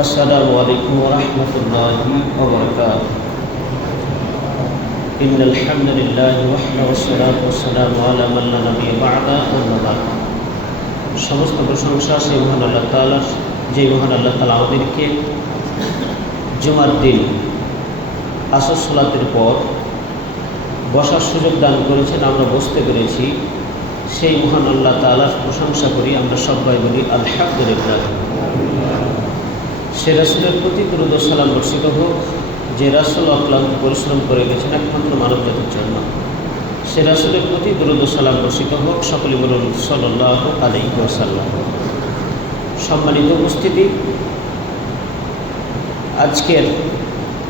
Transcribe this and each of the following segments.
السلام عليكم ورحمة الله وبركاته إن الحمد لله وحده والصلاة والسلام على من لا نبي بعد أما بعد সমস্ত প্রশংসা সেই মহান আল্লাহ তালার যে মহান আল্লাহ তালা আমাদেরকে জুমার দিন আসর সোলাতের পর বসার সুযোগ দান করেছেন আমরা বসতে পেরেছি সেই মহান আল্লাহ তালার প্রশংসা করি আমরা সবাই বলি আলহামদুলিল্লাহ সে রাসুলের প্রতি দুরুদ সালাম বর্ষিত হোক, যে রাসুল অক্লান্ত পরিশ্রম করে গেছেন একমাত্র মানব জাতির জন্য। সে রাসুলের প্রতি দুরুদ সালাম বর্ষিত হোক সকলে বলুন সাল্লাহ আলাই সাল্লাম সম্মানিত উপস্থিতি, আজকের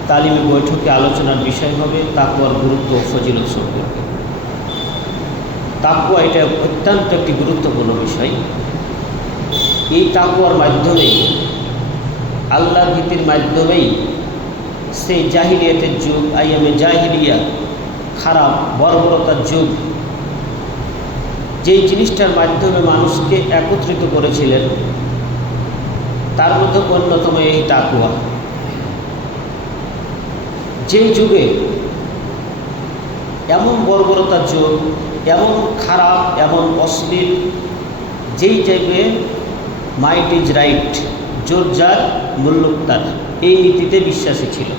তালিমি বৈঠকে আলোচনার বিষয় হবে তাকুয়ার গুরুত্ব ও ফজিলত সম্পর্কে। তাকুয়া এটা অত্যন্ত একটি গুরুত্বপূর্ণ বিষয়। এই তাকুয়ার মাধ্যমেই আল্লাহ ভীতির মাধ্যমেই সেই জাহিলিয়াতের যুগ আইএমএ জাহিলিয়া, খারাপ বর্বরতার যুগ, যেই জিনিসটার মাধ্যমে মানুষকে একত্রিত করেছিলেন, তার মধ্যে অন্যতম এই তাকুয়া যেই যুগে এমন বর্বরতার যুগ, এমন খারাপ, এমন অশ্লীল, যেই যুগে মাইট ইজ রাইট জোর যার মূল্যক তার। এই নীতিতে বিশ্বাসী ছিল।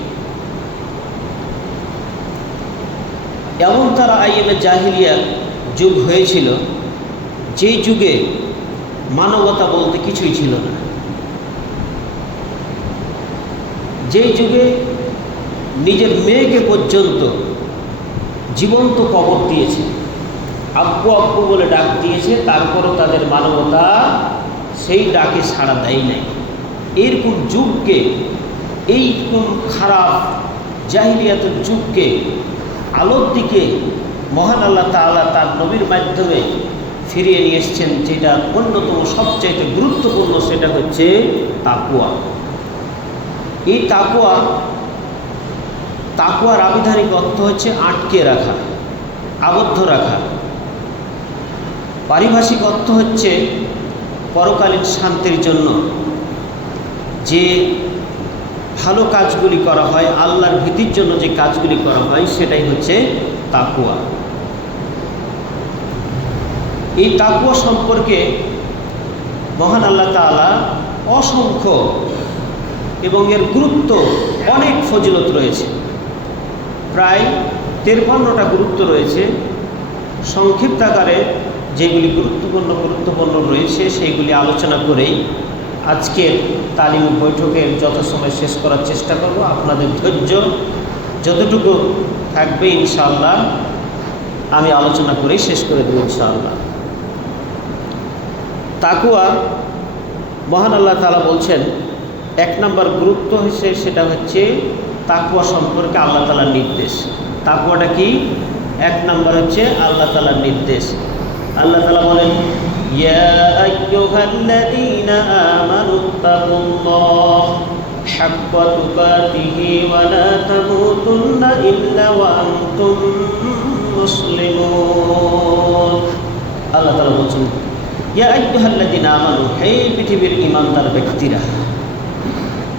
এমন তারা আইএমএ জাহিলিয়া যুগ হয়েছিল, যেই যুগে মানবতা বলতে কিছুই ছিল না। যেই যুগে নিজের মেয়েকে পর্যন্ত জীবন্ত কবর দিয়েছে, আব্বু আব্বু বলে ডাক দিয়েছে, তারপরও তাদের মানবতা সেই ডাকে সাড়া দেয় নাই। এরকম যুগকে এইরকম খারাপ জাহিলিয়াতের যুগকে, আলোর দিকে মহান আল্লাহ তাআলা তার নবীর মাধ্যমে ফিরিয়ে নিয়ে এসছেন, যেটা অন্যতম সবচাইতে গুরুত্বপূর্ণ, সেটা হচ্ছে তাকুয়া এই তাকুয়া তাকুয়ার আবিধানিক অর্থ হচ্ছে আটকে রাখা, আবদ্ধ রাখা। পারিভাষিক অর্থ হচ্ছে পরকালীন শান্তির জন্য। যে ভালো কাজগুলি করা হয়, আল্লাহর ভীতির জন্য যে কাজগুলি করা হয়, সেটাই হচ্ছে তাকুয়া। এই তাকুয়া সম্পর্কে মহান আল্লাহ তালা অসংখ্য এবং এর গুরুত্ব অনেক ফজিলত রয়েছে। প্রায় তেরপান্নটা গুরুত্ব রয়েছে। সংক্ষিপ্ত আকারে যেগুলি গুরুত্বপূর্ণ গুরুত্বপূর্ণ রয়েছে, সেইগুলি আলোচনা করেই আজকের তালিম বৈঠকের যথাসময় শেষ করার চেষ্টা করব, আপনাদের ধৈর্য যতটুকু থাকবে ইনশাআল্লাহ, আমি আলোচনা করেই শেষ করে দেব ইনশাআল্লাহ। তাকুয়া মহান আল্লাহ তালা বলছেন, এক নম্বর গুরুত্ব হচ্ছে সেটা হচ্ছে তাকুয়া সম্পর্কে আল্লাহ তালার নির্দেশ। তাকুয়াটা কি? এক নম্বর হচ্ছে আল্লাহ তালার নির্দেশ। আল্লাহ তালা বলেন يا أيها الذين آمنوا اتقوا الله حق تقاته ولا تموتن إلا وأنتم مسلمون আল্লাহ তালা বলছেন ইয়া আইয়ুহাল্লাযীন আমানু হে পৃথিবীর ইমানদার ব্যক্তিরা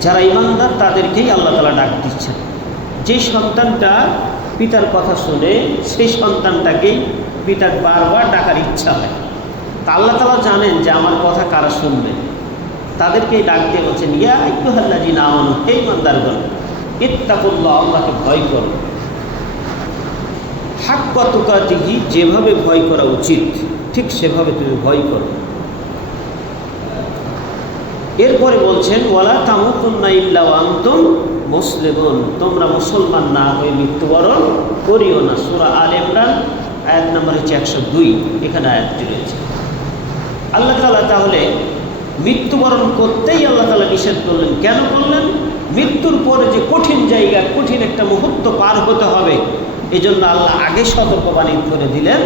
যারা ইমানদার তাদেরকেই আল্লাহ তালা ডাক দিচ্ছেন যে সন্তানটা পিতার কথা শুনে সেই সন্তানটাকেই পিতার বারবার ডাকার ইচ্ছা হয় তা আল্লাহ তালা জানেন যে আমার কথা কারা শুনবে। তাদেরকেই ডাক দিয়ে বলছেন, ইয়া আইয়ুহাল্লাযীন আমানু, হে ইমানদারগণ ইত্তাকুল্লাহ, আল্লাহকে ভয় করো। হাক্ক তুকাতিহি যেভাবে ভয় করা উচিত, ঠিক সেভাবে তুমি ভয় করো। এরপরে বলছেন, ওয়ালা তামুতুন্না ইল্লা আন্তম মুসলিমুন, তোমরা মুসলমান না হয়ে মৃত্যুবরণ করিও না। সুরা আল ইমরান, আয়াত নম্বর হচ্ছে একশো দুই, এখানে আয়াতটি রয়েছে। আল্লাহ তালা তাহলে মৃত্যুবরণ করতেই আল্লাহ তালা নিষেধ করলেন। কেন করলেন? মৃত্যুর পরে যে কঠিন জায়গা, কঠিন একটা মুহূর্ত পার হতে হবে এই জন্য আল্লাহ আগে সতর্কবাণী করে দিলেন,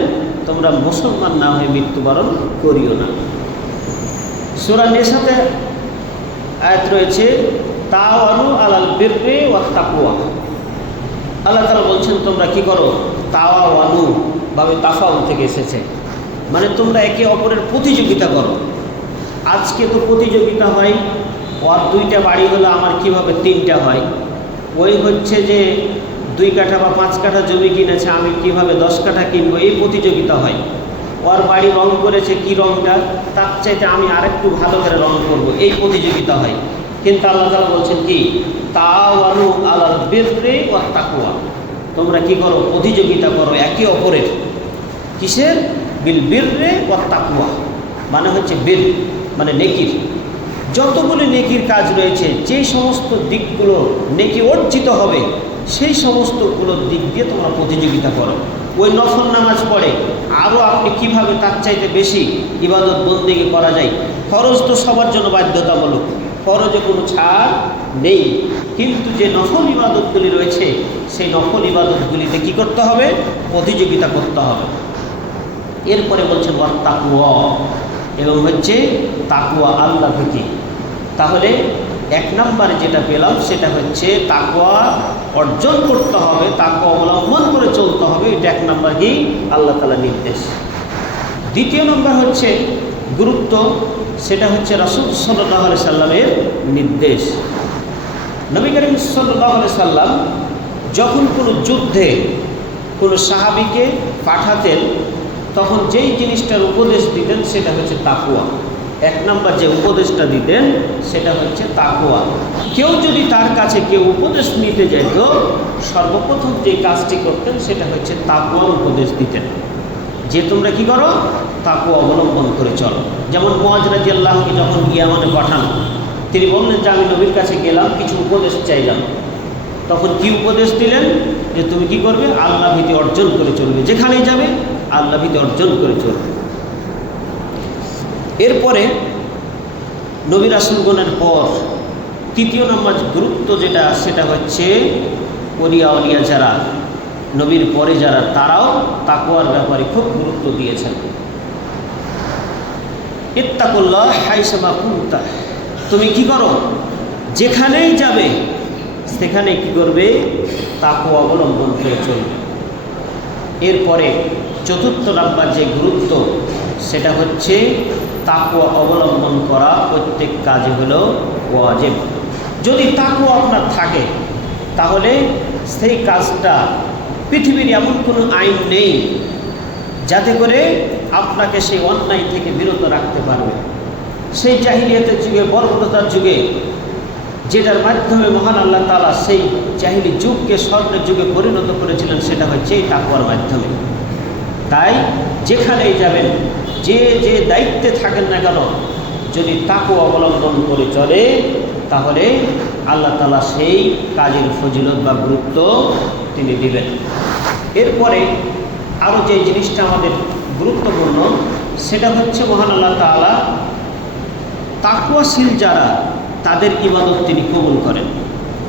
তোমরা মুসলমান না হয়ে মৃত্যুবরণ করিও না। সুরা নেশাতে আয়াত রয়েছে, তাওয়ানু আলাল বিররে ওয়া তাকুয়া। আল্লাহ তালা বলছেন, তোমরা কি করো? তাওয়ানু, ভাবে তাফাউল থেকে এসেছে। মানে তোমরা একে অপরের প্রতিযোগিতা করো। আজকে তো প্রতিযোগিতা হয় ওর দুইটা বাড়ি হলো আমার কীভাবে তিনটা হয়। ওই হচ্ছে যে দুই কাঠা বা পাঁচ কাঠা জমি কিনেছে, আমি কীভাবে দশ কাঠা কিনবো, এই প্রতিযোগিতা হয়। ওর বাড়ি রং করেছে কি রংটা, তার চাইতে আমি আরেকটু ভালো করে রং করব, এই প্রতিযোগিতা হয়। কিন্তু আল্লাহ তালা বলছেন কি? তাওয়ানু আলাল বেররে ও তাকুয়া তোমরা কি করো? প্রতিযোগিতা করো একে অপরের। কিসের? বিল বীররে ও তাকুয়া মানে হচ্ছে বীর মানে নেকির। যতগুলি নেকির কাজ রয়েছে, যে সমস্ত দিকগুলো নেকি অর্জিত হবে, সেই সমস্তগুলোর দিক দিয়ে তোমরা প্রতিযোগিতা করো। ওই নফল নামাজ পড়ে আরও আপনি কীভাবে তার চাইতে বেশি ইবাদত বন্দিকে করা যায় খরচ তো সবার জন্য বাধ্যতামূলক। খরচে কোনো ছাড় নেই। কিন্তু যে নফল ইবাদতগুলি রয়েছে, সেই নফল ইবাদতগুলিতে কী করতে হবে? প্রতিযোগিতা করতে হবে। এরপরে বলছেন ওয়ার তাকুয়া এবং হচ্ছে, তাকুয়া আল্লাহ থেকে। তাহলে এক নম্বরে যেটা পেলাম, সেটা হচ্ছে, তাকুয়া অর্জন করতে হবে, তাকুয়া অবলম্বন করে চলতে হবে, এটা এক নম্বর কি আল্লাহ তালা নির্দেশ। দ্বিতীয় নম্বর হচ্ছে, গুরুত্ব, সেটা হচ্ছে রাসুল সাল্লাহ আলি সাল্লামের নির্দেশ। নবী করিম সাল্লাহ আলি সাল্লাম যখন কোনো যুদ্ধে কোনো সাহাবিকে পাঠাতেন তখন যেই জিনিসটার উপদেশ দিতেন সেটা হচ্ছে তাকুয়া। এক নম্বর যে উপদেশটা দিতেন সেটা হচ্ছে তাকুয়া। কেউ যদি তার কাছে কেউ উপদেশ নিতে যেত সর্বপ্রথম যে কাজটি করতেন সেটা হচ্ছে তাকুয়া উপদেশ দিতেন। যে তোমরা কি করো? তাকুয়া অবলম্বন করে চলো। যেমন মহাজরাজি আল্লাহকে যখন ইয়ামানে পাঠানো তিনি বললেন যে আমি নবীর কাছে গেলাম, কিছু উপদেশ চাইলাম। তখন কি উপদেশ দিলেন? যে তুমি কি করবে? আল্লাহ ভীতি অর্জন করে চলবে। যেখানেই যাবে আল্লাহ অর্জন করে চলবে এরপরে নবী রাসুলগণের পর তৃতীয় নম্বর গুরুত্ব যেটা, সেটা হচ্ছে অলিয়া অলিয়া যারা, নবীর পরে যারা, তারাও তাকুয়ার ব্যাপারে খুব গুরুত্ব দিয়েছেন। ইত্তাকুল্লাহ হাইসামা কুন্তা। তুমি কি করো? যেখানেই যাবে সেখানে কি করবে? তাকু অবলম্বন করে চলবে। এরপরে চতুর্থ নাম্বার যে গুরুত্ব, সেটা হচ্ছে তাকুয়া অবলম্বন করা প্রত্যেক কাজে হলো ওয়াজেব। যদি তাকু আপনার থাকে, তাহলে সেই কাজটা পৃথিবীর এমন কোনো আইন নেই যাতে করে আপনাকে সেই অন্যায় থেকে বিরত রাখতে পারবে। সেই জাহিলিয়াতের যুগে বর্বরতার যুগে, যেটার মাধ্যমে মহান আল্লাহ তালা সেই জাহিলি যুগকে স্বর্ণের যুগে পরিণত করেছিলেন, সেটা হচ্ছে এই তাকুয়ার মাধ্যমে। তাই যেখানেই যাবেন, যে যে দায়িত্বে থাকেন না কেন, যদি তাকে অবলম্বন করে চলে, তাহলে আল্লাহ তালা সেই কাজের ফজিলত বা গুরুত্ব তিনি দিবেন। এরপরে আরও যে জিনিসটা আমাদের গুরুত্বপূর্ণ, সেটা হচ্ছে মহান আল্লাহ তালা তাকুয়াশীল যারা, তাদের ইবাদত তিনি কবুল করেন।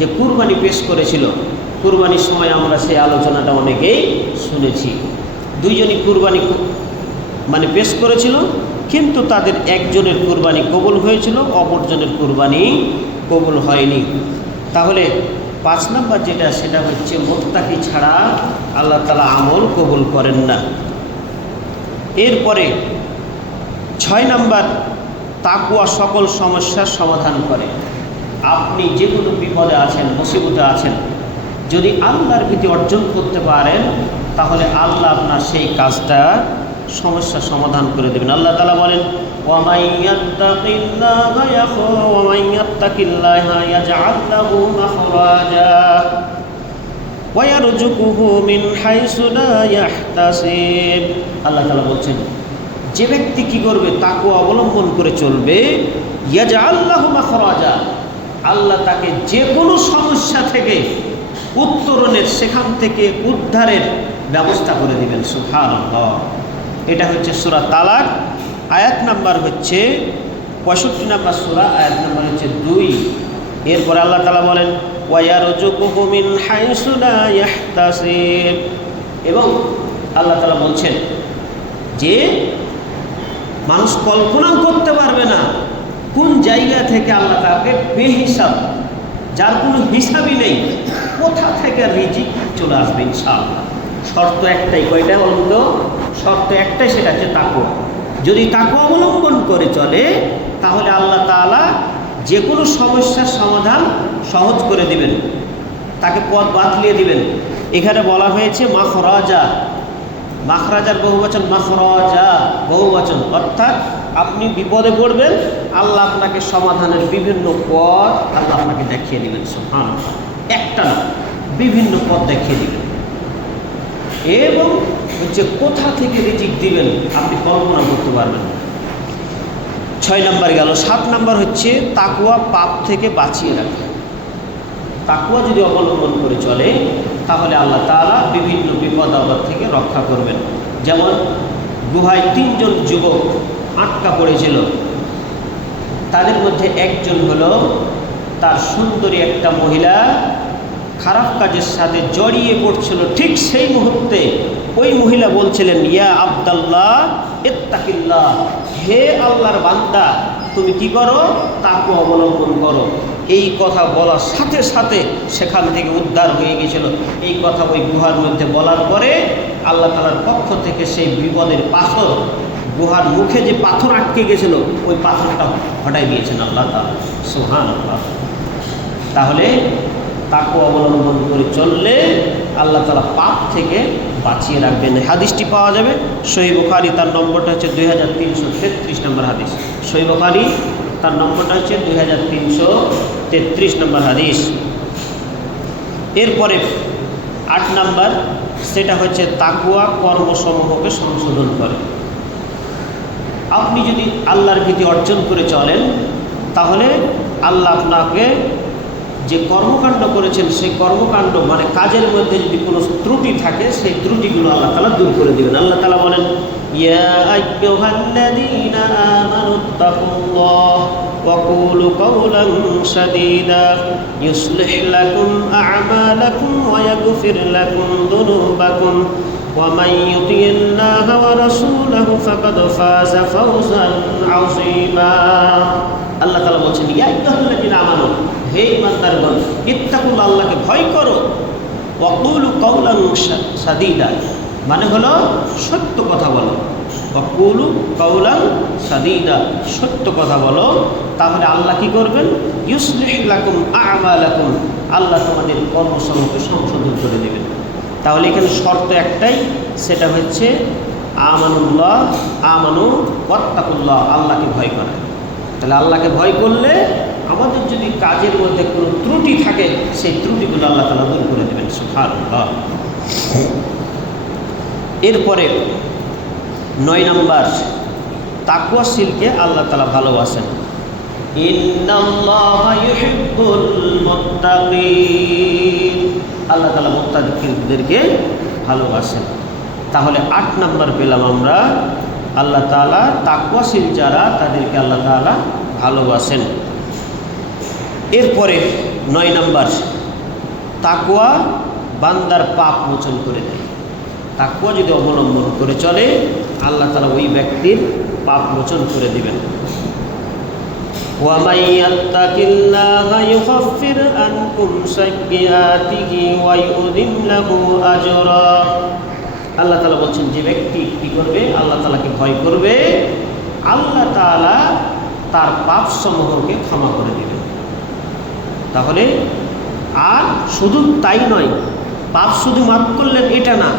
যে কুরবানি পেশ করেছিল, কুরবানির সময় আমরা সেই আলোচনাটা অনেকেই শুনেছি। দুইজনই কুরবানি মানে পেশ করেছিল, কিন্তু তাদের একজনের কুরবানি কবুল হয়েছিল, অপরজনের কুরবানি কবুল হয়নি। তাহলে পাঁচ নাম্বার যেটা, সেটা হচ্ছে মোত্তাকি ছাড়া আল্লাহ তালা আমল কবুল করেন না। এরপরে ছয় নাম্বার, তাকুয়া সকল সমস্যার সমাধান করে। আপনি যে কোনো বিপদে আছেন, মুসিবতে আছেন, যদি আল্লাহর ভীতি অর্জন করতে পারেন, তাহলে আল্লাহ আপনার সেই কাজটা সমস্যা সমাধান করে দেবেন। আল্লাহ তালা বলেন আল্লাহ তালা বলছেন, যে ব্যক্তি কি করবে, তাকে অবলম্বন করে চলবে ইয়াজা আল্লাহ মাখরাজা। আল্লাহ তাকে যে কোনো সমস্যা থেকে উত্তরণের সেখান থেকে উদ্ধারের ব্যবস্থা করে দিবেন সুহান এটা হচ্ছে সুরা তালাক। আয়াত নাম্বার হচ্ছে পঁয়ষট্টি নাম্বার সুরা, আয়াত নাম্বার হচ্ছে দুই। এরপরে আল্লাহ তালা বলেন এবং আল্লাহ তালা বলছেন যে, মানুষ কল্পনাও করতে পারবে না কোন জায়গা থেকে আল্লাহ তাকে বেহিসাব, যার কোনো হিসাবই নেই, কোথা থেকে রিজিক চলে আসবে ইনশাআল্লাহ? শর্ত একটাই, কয়টা বলুন শর্ত একটাই সেটা হচ্ছে তাকুয়া যদি তাকুয়া অবলম্বন করে চলে, তাহলে আল্লাহ তাআলা যে কোনো সমস্যার সমাধান সহজ করে দিবেন। তাকে পথ বাতলিয়ে দিবেন। এখানে বলা হয়েছে মাখরাজা। মাখরাজার বহুবচন, মাখরাজা বহুবচন। অর্থাৎ আপনি বিপদে পড়বেন, আল্লাহ আপনাকে সমাধানের বিভিন্ন পথ আল্লাহ আপনাকে দেখিয়ে দিবেন সুবহান একটা না, বিভিন্ন পথ দেখিয়ে দিবেন। এবং হচ্ছে কোথা থেকে রিজিক দিবেন আপনি কল্পনা করতে পারবেন ছয় নাম্বার গেল, সাত নাম্বার হচ্ছে তাকুয়া পাপ থেকে বাঁচিয়ে রাখে। তাকুয়া যদি অবলম্বন করে চলে, তাহলে আল্লাহ তাআলা বিভিন্ন বিপদ আপদ থেকে রক্ষা করবেন। যেমন গুহায় তিনজন যুবক আটকা পড়েছিল। তাদের মধ্যে একজন হলো তার সুন্দরী একটা মহিলা। খারাপ কাজের সাথে জড়িয়ে পড়ছিল ঠিক সেই মুহূর্তে। ওই মহিলা বলছিলেন, ইয়া আবদাল্লাহ এত্তাকিল্লাহ হে আল্লাহর বান্দা, তুমি কি করো? তাকে অবলম্বন করো। এই কথা বলার সাথে সাথে সেখান থেকে উদ্ধার হয়ে গেছিল। এই কথা ওই গুহার মধ্যে বলার পরে আল্লাহ তালার পক্ষ থেকে সেই বিপদের পাথর, গুহার মুখে যে পাথর আটকে গেছিল, ওই পাথরটা হটাই দিয়েছেন আল্লাহ তালা সোহান আল্লাহ তাহলে তাকে অবলম্বন করে চললে আল্লাহ তালা পাপ থেকে বাঁচিয়ে রাখবেন। হাদিসটি পাওয়া যাবে। সহি বুখারি, তার নম্বরটা হচ্ছে দুই হাজার তিনশো তেত্রিশ নম্বর হাদিস। সহি বুখারি, তার নম্বরটা হচ্ছে দুই হাজার তিনশো তেত্রিশ নম্বর হাদিস। এরপরে আট নাম্বার সেটা হচ্ছে তাকুয়া কর্মসমূহকে সংশোধন করে। আপনি যদি আল্লাহর ভীতি অর্জন করে চলেন, তাহলে আল্লাহ আপনাকে যে কর্মকাণ্ড করেছেন, সেই কর্মকাণ্ড মানে কাজের মধ্যে যদি কোনো ত্রুটি থাকে, সেই ত্রুটিগুলো আল্লাহ তালা দূর করে দেবেন। আল্লাহ তালা বলেন, ইয়া وقولوا قولا سديدا يصلح لكم أعمالكم ويغفر لكم ذنوبكم ومن يطع الله ورسوله فقد فاز فوزا عظيما আল্লাহ তালা বলছেন ইয়া আইয়ুহাল্লাযীনা আমানু হে ইমানদারগণ ইত্তাকুল্লাহ আল্লাহকে ভয় করো ওয়াকুল কৌলান সাদিদা মানে হলো সত্য কথা বলো ওয়াকুলু কৌলান সাদিদা। সত্য কথা বলো, তাহলে আল্লাহ কি করবেন? ইউসলিহ লাকুম আমালাকুম, আল্লাহ তোমাদের কর্মসমূহকে সংশোধন করে দেবেন। তাহলে এখানে শর্ত একটাই, সেটা হচ্ছে আমানুল্লাহ, আমানু ওয়াত্তাকুল্লাহ, আল্লাহকে ভয় করা। তাহলে আল্লাহকে ভয় করলে আমাদের যদি কাজের মধ্যে কোনো ত্রুটি থাকে, সেই ত্রুটিগুলো আল্লাহ তালা দূর করে দেবেন সুখান এরপরে নয় নম্বর তাকুয়া শিলকে আল্লাহ তালা ভালোবাসেন। আল্লাহ তালা মোত্তাকিদেরকে ভালোবাসেন। তাহলে আট নাম্বার পেলাম আমরা, আল্লাহ তালা তাকুয়াশীল যারা তাদেরকে আল্লাহ তালা ভালোবাসেন। এরপরে নয় নাম্বার তাকুয়া বান্দার পাপ মোচন করে দেয়। তাকুয়া যদি অবলম্বন করে চলে আল্লাহ তালা ওই ব্যক্তির পাপ মোচন করে দিবেন ومن يتق الله يكفر عنكم سيئاته ويؤذن له أجرا আল্লাহ তালা বলছেন যে ব্যক্তি কি করবে আল্লাহ তালাকে ভয় করবে আল্লাহ তালা তার পাপ সমূহকে ক্ষমা করে দেবেন তাহলে আর শুধু তাই নয় পাপ শুধু মাফ করলেন এটা না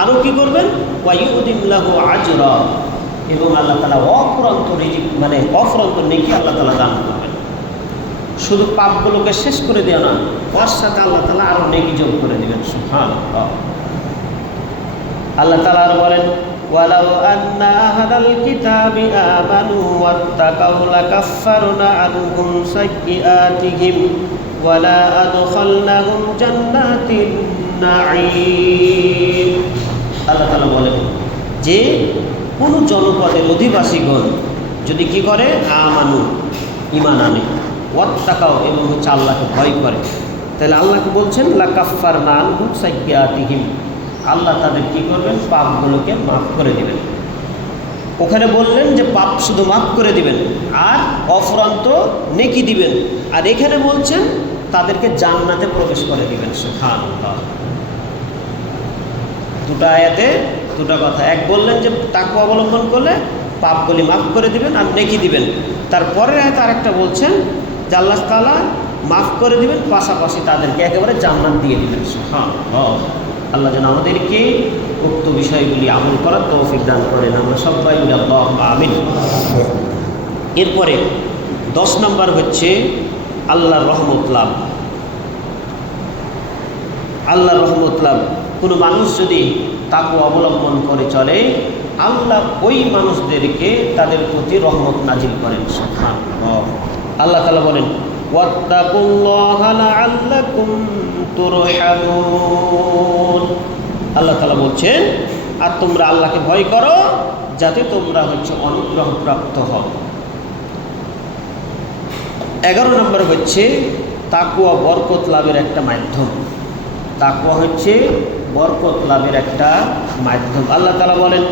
আরও কি করবেন ওয়াইউদ্দিল্লাহ আজরা এবং আল্লাহ তালা অফুরন্ত রিজিক মানে অফুরন্ত নেকি আল্লাহ তালা দান করবেন শুধু পাপগুলোকে শেষ করে দেওয়া না ওর সাথে আল্লাহ তালা আরও নেকি যোগ করে দেবেন সুহান আল্লাহ তালা আর বলেন ولو أن أهل الكتاب آمنوا واتقوا لكفرنا عنهم سيئاتهم ولا أدخلنهم جنات النعيم আল্লাহ তালা বলেন যে কোনো জনপদের অধিবাসীগণ যদি কি করে? আমানু ইমান আনে ওয়াত্তাকাও এবং হচ্ছে আল্লাহকে ভয় করে। তাহলে আল্লাহকে বলছেন? লাকাফার নান সাইকিয়াতিহিম আল্লাহ তাদের কি করবেন? পাপগুলোকে মাফ করে দিবেন। ওখানে বললেন যে পাপ শুধু মাফ করে দিবেন, আর অফুরান্ত নেকি দিবেন। আর এখানে বলছেন, তাদেরকে জান্নাতে প্রবেশ করে দিবেন সুখান দুটো আয়াতে দুটো কথা। এক বললেন যে, তাকে অবলম্বন করলে পাপগুলি মাফ করে দিবেন আর নেকি দিবেন। তারপরের আয়াত আরেকটা বলছেন যে, আল্লাহ তালা মাফ করে দিবেন, পাশাপাশি তাদেরকে একেবারে জান্নাত দিয়ে দিবেন। হ্যাঁ আল্লাহ যেন আমাদেরকে উক্ত বিষয়গুলি আমল করার তৌফিক দান করেন। আমরা সবাই আমিন। এরপরে দশ নম্বর হচ্ছে আল্লাহর রহমত লাভ। আল্লাহর রহমত লাভ। কোনো মানুষ যদি তাকে অবলম্বন করে চলে, আল্লাহ ওই মানুষদেরকে তাদের প্রতি রহমত নাজিল করেন সুখান আল্লাহ তালা বলেন আল্লাহ তালা বলছেন, আর তোমরা আল্লাহকে ভয় করো, যাতে তোমরা হচ্ছে অনুগ্রহ প্রাপ্ত হও। এগারো নম্বর হচ্ছে তাকুয়া বরকত লাভের একটা মাধ্যম। তাকুয়া হচ্ছে বরকত লাভের একটা মাধ্যম আল্লাহ তালা বলেন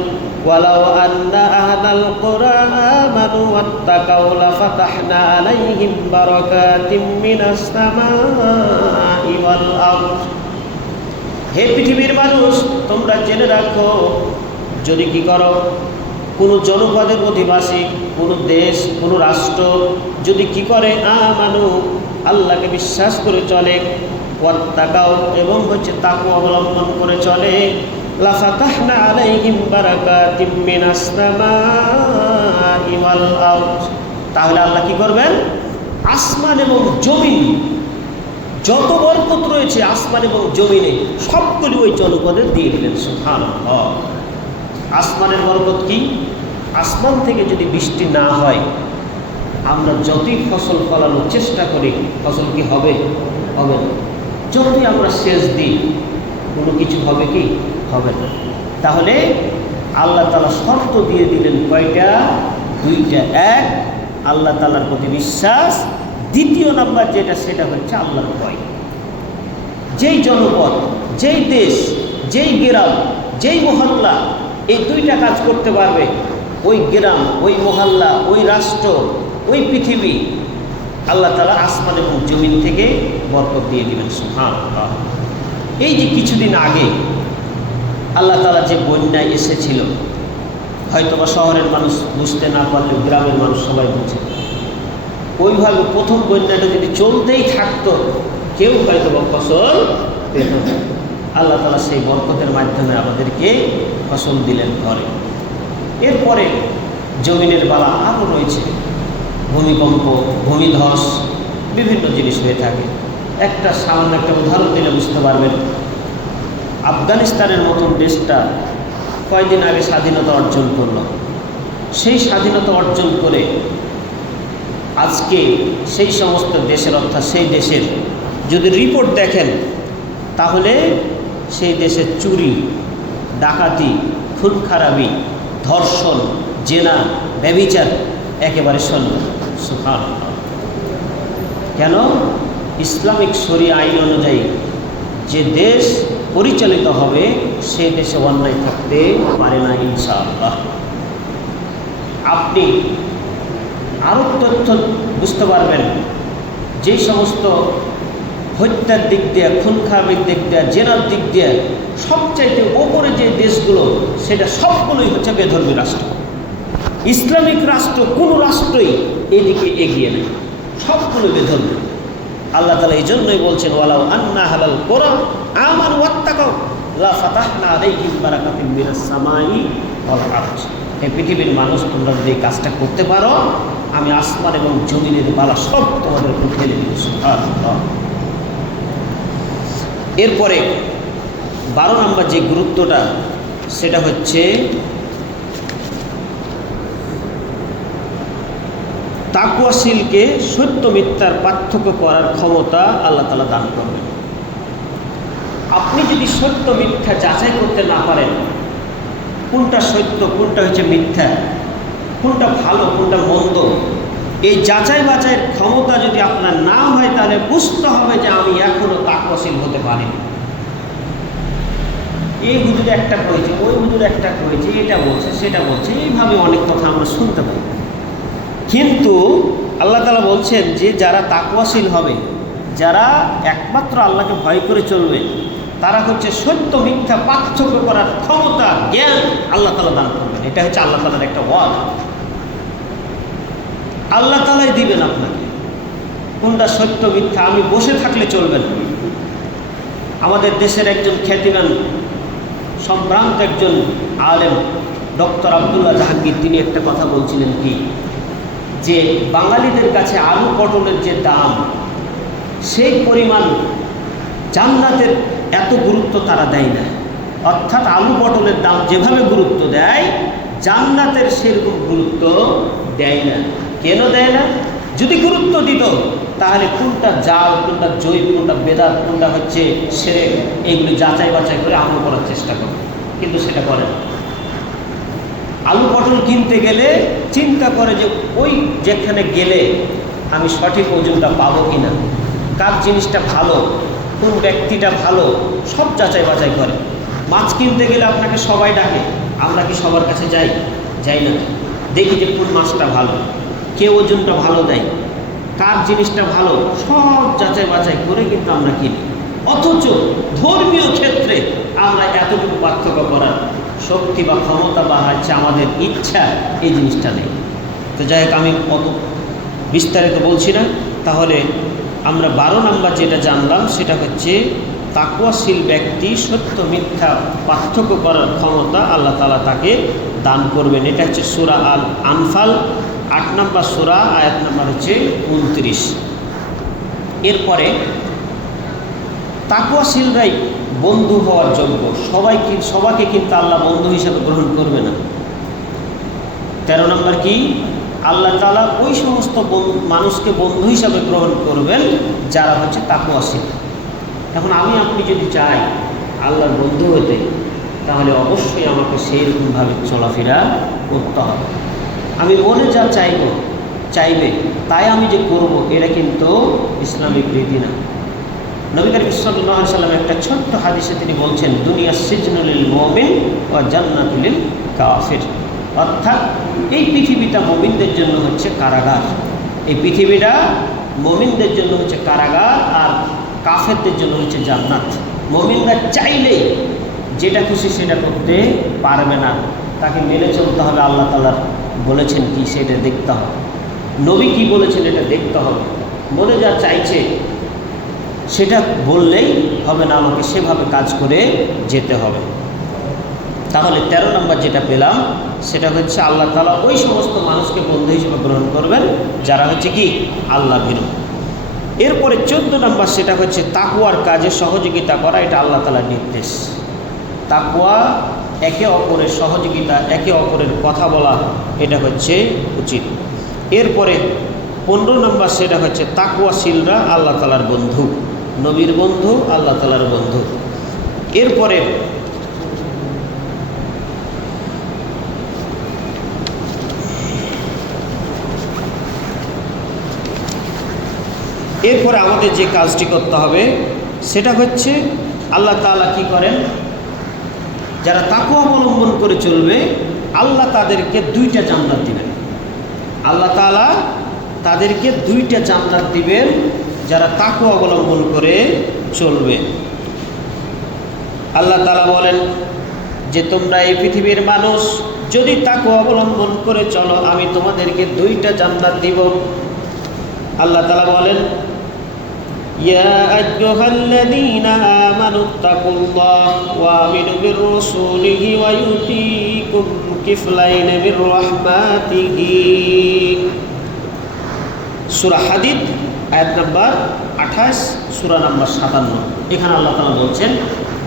ولو أن أهل القرى آمنوا واتقوا لفتحنا عليهم بركات من السماء والأرض হে পৃথিবীর মানুষ তোমরা জেনে রাখো যদি কি করো কোনো জনপদের অধিবাসী কোনো দেশ কোনো রাষ্ট্র যদি কি করে আমানু আল্লাহকে বিশ্বাস করে চলে ওয়াত্তাকাও এবং হচ্ছে তাকে অবলম্বন করে চলে। লাফাতাহনা আলাইহিম বারাকাতিম মিনাস সামাই ওয়াল আরদ। তাহলে আল্লাহ কি করবেন? আসমান এবং জমিন, যত বরকত রয়েছে আসমান এবং জমিনে, সবগুলি ওই জনপদে দিয়ে দিলেন সুখান আসমানের বরকত কি? আসমান থেকে যদি বৃষ্টি না হয়, আমরা যতই ফসল ফলানোর চেষ্টা করি, ফসল কি হবে? হবে না। যতই আমরা শেষ দিই কোনো কিছু হবে কি? হবে না। তাহলে আল্লাহ তালা শর্ত দিয়ে দিলেন কয়টা? দুইটা। এক, আল্লাহ তালার প্রতি বিশ্বাস। দ্বিতীয় নাম্বার যেটা, সেটা হচ্ছে আল্লাহর ভয়। যেই জনপদ, যেই দেশ, যেই গ্রাম, যেই মহল্লা, এই দুইটা কাজ করতে পারবে। ওই গ্রাম, ওই মহল্লা, ওই রাষ্ট্র, ওই পৃথিবী আল্লাহ তালা আসমান এবং জমিন থেকে বরকত দিয়ে দিবেন সুহান এই যে কিছুদিন আগে আল্লাহ তালা যে বন্যায় এসেছিল, হয়তোবা শহরের মানুষ বুঝতে না পারলেও গ্রামের মানুষ সবাই বুঝে। ওইভাবে প্রথম বন্যাটা যদি চলতেই থাকতো, কেউ হয়তো বা ফসল পেত আল্লাহ তালা সেই বরকতের মাধ্যমে আমাদেরকে ফসল দিলেন ঘরে। এরপরে জমিনের বালা আরও রয়েছে। ভূমিকম্প, ভূমিধস, বিভিন্ন জিনিস হয়ে থাকে। একটা সামান্য একটা উদাহরণ দিলে বুঝতে পারবেন। আফগানিস্তানের মতন দেশটা কয়দিন আগে স্বাধীনতা অর্জন করল। সেই স্বাধীনতা অর্জন করে আজকে সেই সমস্ত দেশের, অর্থাৎ সেই দেশের যদি রিপোর্ট দেখেন, তাহলে সেই দেশের চুরি, ডাকাতি খুন খারাপি ধর্ষণ, জেনা, ব্যবিচার একেবারে শূন্য কেন? ইসলামিক শরী আইন অনুযায়ী যে দেশ পরিচালিত হবে, সে দেশে অন্যায় থাকতে পারে না ইনশাআল্লাহ। আপনি আরও তথ্য বুঝতে পারবেন যেই সমস্ত হত্যার দিক দিয়ে খুন খারাপের দিক দিয়ে, জেনার দিক দিয়ে সবচাইতে ওপরে যে দেশগুলো, সেটা সবগুলোই হচ্ছে বেধর্মী রাষ্ট্র। ইসলামিক রাষ্ট্র কোনো রাষ্ট্রই এদিকে এগিয়ে নেই। সবগুলো বেধর্মী আল্লাহ তালা এই জন্যই বলছেন, ওয়ালাউ আন্না হালাল কোরআন আমার ওয়াত্তাকাও লা ফাতাহনা আলাইহিম বারাকাতিন মিনাস সামাই ওয়াল পৃথিবীর মানুষ, তোমরা যদি এই কাজটা করতে পারো, আমি আসমান এবং জমিনের বালা সব তোমাদের উপর ঠেলে দিব এরপরে বারো নম্বর যে গুরুত্বটা, সেটা হচ্ছে তাকুয়াশীলকে সত্য মিথ্যার পার্থক্য করার ক্ষমতা আল্লাহ তালা দান করবেন। আপনি যদি সত্য মিথ্যা যাচাই করতে না পারেন, কোনটা সত্য, কোনটা হচ্ছে মিথ্যা, কোনটা ভালো, কোনটা মন্দ, এই যাচাই বাছাইয়ের ক্ষমতা যদি আপনার না হয়, তাহলে বুঝতে হবে যে আমি এখনও তাকসিল হতে পারি এই হুজুর একটা করেছে ওই হুজুর একটা করেছে এটা বলছে, সেটা বলছে, এইভাবে অনেক কথা আমরা শুনতে পাই। কিন্তু আল্লাহ তালা বলছেন যে যারা তাকওয়াশীল হবে, যারা একমাত্র আল্লাহকে ভয় করে চলবে, তারা হচ্ছে সত্য মিথ্যা পার্থক্য করার ক্ষমতা, জ্ঞান আল্লাহ তালা দান করবেন। এটা হচ্ছে আল্লাহ তালার একটা ওয়াদ। আল্লাহ তালাই দিবেন আপনাকে। কোনটা সত্য মিথ্যা আমি বসে থাকলে চলবে না। আমাদের দেশের একজন খ্যাতিমান, সম্ভ্রান্ত একজন আলেম, ডক্টর আবদুল্লাহ জাহাঙ্গীর, তিনি একটা কথা বলছিলেন কি? যে বাঙালিদের কাছে আলু পটলের যে দাম, সেই পরিমাণ জান্নাতের এত গুরুত্ব তারা দেয় না। অর্থাৎ আলু পটলের দাম যেভাবে গুরুত্ব দেয়, জান্নাতের সেরকম গুরুত্ব দেয় না। কেন দেয় না? যদি গুরুত্ব দিত, তাহলে কোনটা জাল, কোনটা জৈব, কোনটা বেদাত, কোনটা হচ্ছে সেরে এইগুলি যাচাই বাছাই করে আমল করার চেষ্টা করে কিন্তু সেটা করে না। আলু পটল কিনতে গেলে চিন্তা করে যে ওই যেখানে গেলে আমি সঠিক ওজনটা পাবো কি না কার জিনিসটা ভালো, কোন ব্যক্তিটা ভালো, সব যাচাই বাছাই করে। মাছ কিনতে গেলে আপনাকে সবাই ডাকে, আমরা কি সবার কাছে যাই? যাই না দেখি যে কোন মাছটা ভালো, কে ওজনটা ভালো দেয়, কার জিনিসটা ভালো, সব যাচাই বাছাই করে কিন্তু আমরা কিনি। অথচ ধর্মীয় ক্ষেত্রে আমরা এতটুকু পার্থক্য করার শক্তি বা ক্ষমতা বা হচ্ছে আমাদের ইচ্ছা, এই জিনিসটা নেই। তো যাই হোক, আমি অত বিস্তারিত বলছি না। তাহলে আমরা বারো নাম্বার যেটা জানলাম, সেটা হচ্ছে তাকুয়াশীল ব্যক্তি সত্য, মিথ্যা, পার্থক্য করার ক্ষমতা আল্লাহ তালা তাকে দান করবেন। এটা হচ্ছে সুরা আল আনফাল আট নম্বর সুরা, আয়াত নাম্বার হচ্ছে উনত্রিশ। এরপরে তাকুয়াশীলরাই বন্ধু হওয়ার যোগ্য। সবাই সবাইকে কিন্তু আল্লাহ বন্ধু হিসেবে গ্রহণ করবে না। তেরো নম্বর কি? আল্লাহ তালা ওই সমস্ত মানুষকে বন্ধু হিসাবে গ্রহণ করবেন যারা হচ্ছে তাকুয়াশীল এখন আমি আপনি যদি চাই আল্লাহর বন্ধু হতে, তাহলে অবশ্যই আমাকে সেই রকমভাবে চলাফেরা করতে হবে। আমি মনে যা চাইব, চাইবে, তাই আমি যে করব, এটা কিন্তু ইসলামিক রীতি না। নবিকার বিশ্বল্লাহ সাল্লাম একটা ছোট্ট হাদিসে তিনি বলছেন, দুনিয়া সিজনুলিল মমিন ও জান্নাতুলিল কাফির। অর্থাৎ এই পৃথিবীটা মমিনদের জন্য হচ্ছে কারাগার। এই পৃথিবীটা মমিনদের জন্য হচ্ছে কারাগার আর কাফেরদের জন্য হচ্ছে জান্নাত। মমিনরা চাইলেই যেটা খুশি সেটা করতে পারবে না। তাকে মেনে চলতে হবে, আল্লাহ তালার বলেছেন কি সেটা দেখতে হবে। নবী কি বলেছেন এটা দেখতে হবে। মনে যা চাইছে সেটা বললেই হবে না আমাকে, সেভাবে কাজ করে যেতে হবে। তাহলে ১৩ নম্বর যেটা পেলাম, সেটা হচ্ছে আল্লাহ তালা ওই সমস্ত মানুষকে বন্ধু হিসেবে গ্রহণ করবেন, যারা হচ্ছে কি? আল্লাহ ভীরু। এরপরে চোদ্দ নম্বর সেটা হচ্ছে তাকুয়ার কাজে সহযোগিতা করা, এটা আল্লাহ তালার নির্দেশ। তাকুয়া একে অপরের সহযোগিতা, একে অপরের কথা বলা, এটা হচ্ছে উচিত। এরপরে পনেরো নম্বর সেটা হচ্ছে তাকুয়াশীলরা আল্লাহ তালার বন্ধু। নবীর বন্ধু, আল্লাহ তালার বন্ধু। এরপরে এরপরে আমাদের যে কাজটি করতে হবে, সেটা হচ্ছে আল্লাহ তালা কি করেন? যারা তাকে অবলম্বন করে চলবে, আল্লাহ তাদেরকে দুইটা জান্নাত দিবেন। আল্লাহ তালা তাদেরকে দুইটা জান্নাত দিবেন যারা তাকু অবলম্বন করে চলবে আল্লাহ তালা বলেন যে তোমরা এই পৃথিবীর মানুষ যদি তাকু অবলম্বন করে চলো আমি তোমাদেরকে দুইটা জান্নাত দিব আল্লাহ তালা বলেন يا أيها الذين آمنوا اتقوا الله وآمنوا برسوله ويؤتيكم كفلين من رحمته সুরা হাদিদ আয়াত নাম্বার আঠাশ, সুরা নাম্বার সাতান্ন। এখানে আল্লাহ তালা বলছেন,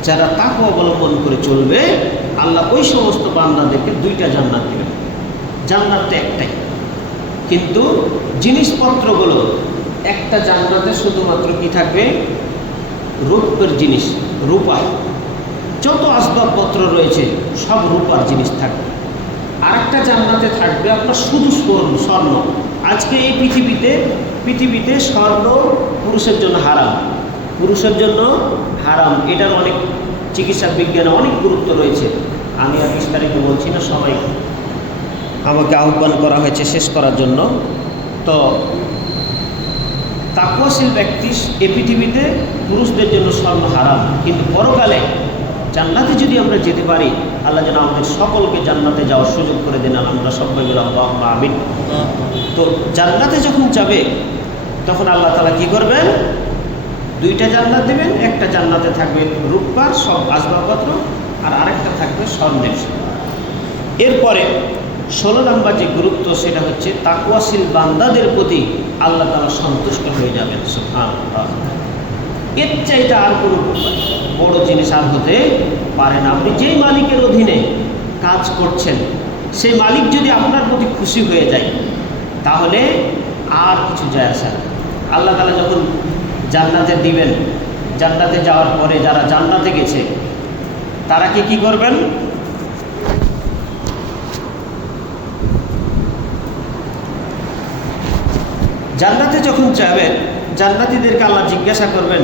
যারা তাকে অবলম্বন করে চলবে, আল্লাহ ওই সমস্ত বান্দাদেরকে দুইটা জান্নাত দেবেন। জান্নাত তো একটাই। কিন্তু জিনিসপত্রগুলো, একটা জান্নাতে শুধুমাত্র কি থাকবে? রূপের জিনিস, রূপা। যত আসবাবপত্র রয়েছে, সব রূপার জিনিস থাকবে। আরেকটা জান্নাতে থাকবে আপনার শুধু স্বর্ণ স্বর্ণ। আজকে এই পৃথিবীতে পৃথিবীতে স্বর্ণ পুরুষের জন্য হারাম। পুরুষের জন্য হারাম। এটার অনেক চিকিৎসা বিজ্ঞানে অনেক গুরুত্ব রয়েছে। আমি আর বিস্তারিত বলছি না, সবাই আমাকে আহ্বান করা হয়েছে শেষ করার জন্য। তো তাকওয়াশীল ব্যক্তি এ পৃথিবীতে পুরুষদের জন্য স্বর্ণ হারাম। কিন্তু পরকালে জান্নাতে যদি আমরা যেতে পারি আল্লাহ যেন আমাদের সকলকে জান্নাতে যাওয়ার সুযোগ করে দেন আমরা সবাই বলে আল্লাহ আমিন। তো জান্নাতে যখন যাবে, তখন আল্লাহ তালা কি করবেন? দুইটা জান্নাত দেবেন, একটা জান্নাতে থাকবে রূপবার সব আসবাবপত্র, আর আরেকটা থাকবে স্বর্ণের। এরপরে ষোলো নম্বর যে গুরুত্ব, সেটা হচ্ছে তাকুয়াশীল বান্দাদের প্রতি আল্লাহ তালা সন্তুষ্ট হয়ে যাবেন। সুফান এর চাইতে আর কোনো বড় জিনিস আর হতে পারে না আপনি যেই মালিকের অধীনে কাজ করছেন, সেই মালিক যদি আপনার প্রতি খুশি হয়ে যায়, তাহলে আর কিছু যায় আসে। আল্লাহ তালা যখন জান্নাতে দিবেন, জান্নাতে যাওয়ার পরে যারা জান্নাতে গেছে, তারা কি কি করবেন জান্নাতে যখন যাবেন জান্নাতিদেরকে আল্লাহ জিজ্ঞাসা করবেন,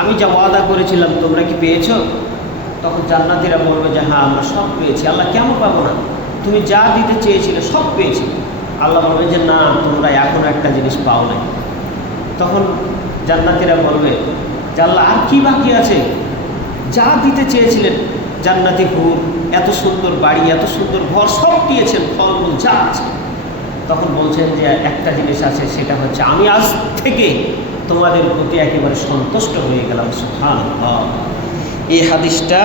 আমি যা ওয়াদা করেছিলাম তোমরা কি পেয়েছ? তখন জান্নাতিরা বলবে যে হ্যাঁ আমরা সব পেয়েছি। আল্লাহ কেন পাবো না? তুমি যা দিতে চেয়েছিলে সব পেয়েছি। আল্লাহ বলবে যে, না, তোমরা এখনও একটা জিনিস পাও নাই। তখন জান্নাতিরা বলবে যে, আল্লাহ, আর কী বাকি আছে? যা দিতে চেয়েছিলেন জান্নাতি হুর, এত সুন্দর বাড়ি, এত সুন্দর ঘর, সব দিয়েছেন, ফলমূল যা আছে। তখন বলছেন যে একটা জিনিস আছে, সেটা হচ্ছে আমি আজ থেকে তোমাদের প্রতি একেবারে সন্তুষ্ট হয়ে গেলাম সুহান এই হাদিসটা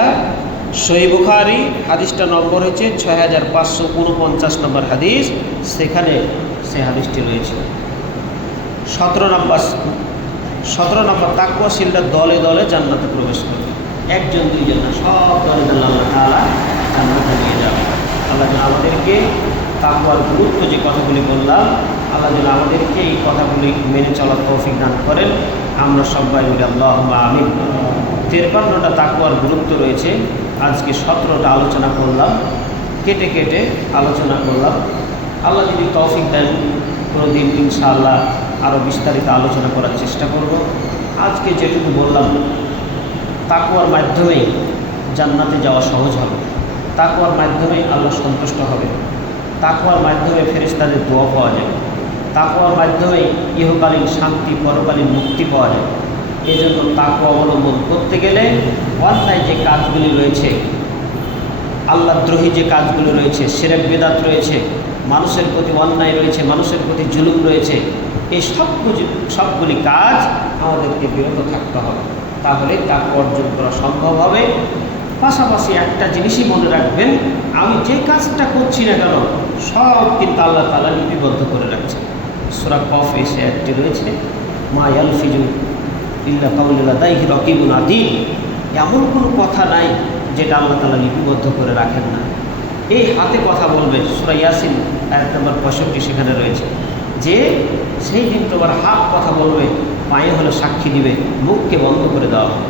সই বুখারি, হাদিসটা নম্বর হচ্ছে ছয় হাজার পাঁচশো উনপঞ্চাশ নম্বর হাদিস, সেখানে সে হাদিসটি রয়েছে। সতেরো নম্বর সতেরো নম্বর তাকুয়াশীলরা দলে দলে জান্নাতে প্রবেশ করবে। একজন, দুইজন না, সব দলে দলে আল্লাহ জান্নাতে নিয়ে যাবে। আল্লাহ আমাদেরকে তাকুয়ার গুরুত্ব যে কথাগুলি বললাম, আল্লাহ যেন আমাদেরকে এই কথাগুলি মেনে চলার তৌফিক দান করেন। আমরা সবাই মিলে আল্লাহ আমিন। তেরপান্নটা তাকুয়ার গুরুত্ব রয়েছে। আজকে সতেরোটা আলোচনা করলাম। কেটে কেটে আলোচনা করলাম। আল্লাহ যদি তৌফিক দেন কোনো দিন ইনশাআল্লাহ আরও বিস্তারিত আলোচনা করার চেষ্টা করব। আজকে যেটুকু বললাম তাকুয়ার মাধ্যমেই জান্নাতে যাওয়া সহজ হবে। তাকুয়ার মাধ্যমে আল্লাহ সন্তুষ্ট হবে। তাকুয়ার মাধ্যমে ফেরেস্তাদের দোয়া পাওয়া যাবে তাকুয়ার মাধ্যমে ইহকালীন শান্তি, পরকালীন মুক্তি পাওয়া যায়। এই জন্য তাকুয়া অবলম্বন করতে গেলে অন্যায় যে কাজগুলি রয়েছে আল্লাহদ্রোহী যে কাজগুলো রয়েছে, সেরেক বেদাত রয়েছে, মানুষের প্রতি অন্যায় রয়েছে, মানুষের প্রতি জুলুম রয়েছে, এই সবগুলি সবগুলি কাজ আমাদেরকে বিরত থাকতে হবে। তাহলে তাকে অর্জন করা সম্ভব হবে। পাশাপাশি একটা জিনিসই মনে রাখবেন, আমি যে কাজটা করছি না কেন সব কিন্তু আল্লাহ তালা লিপিবদ্ধ করে রাখছে সুরা কফ এসে একটি রয়েছে, মা ইয়ালফিজু ইল্লা কাউলিল্লা দাইহি রকিবুন আদি এমন কোনো কথা নাই যেটা আল্লাহ তালা লিপিবদ্ধ করে রাখেন না। এই হাতে কথা বলবে সুরা ইয়াসিন এক নম্বর পঁয়ষট্টি সেখানে রয়েছে, যে সেই দিন তোমার হাত কথা বলবে, পায়ে হলে সাক্ষী দিবে, মুখকে বন্ধ করে দেওয়া হবে।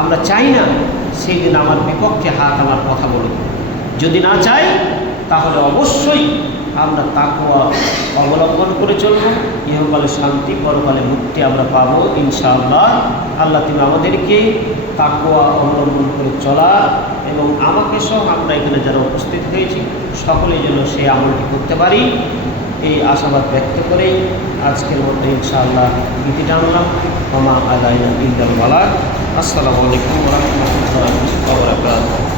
আমরা চাই না সেই দিন আমার বিপক্ষে হাত আমার কথা বলুক। যদি না চাই তাহলে অবশ্যই আমরা তাকুয়া অবলম্বন করে চলব। ইহকালে শান্তি, পরকালে মুক্তি আমরা পাবো, ইনশাআল্লাহ। আল্লাহ তুমি আমাদেরকে তাকুয়া অবলম্বন করে চলা এবং আমাকে সহ আমরা এখানে যারা উপস্থিত হয়েছি, সকলেই যেন সেই আমলটি করতে পারি। এই আশাবাদ ব্যক্ত করেই আজকের মধ্যে ইনশাআল্লাহ ইতি টানলাম। মামা আদায় ইন্দাল বালা আসসালামু আলাইকুম রহমতুল্লাহ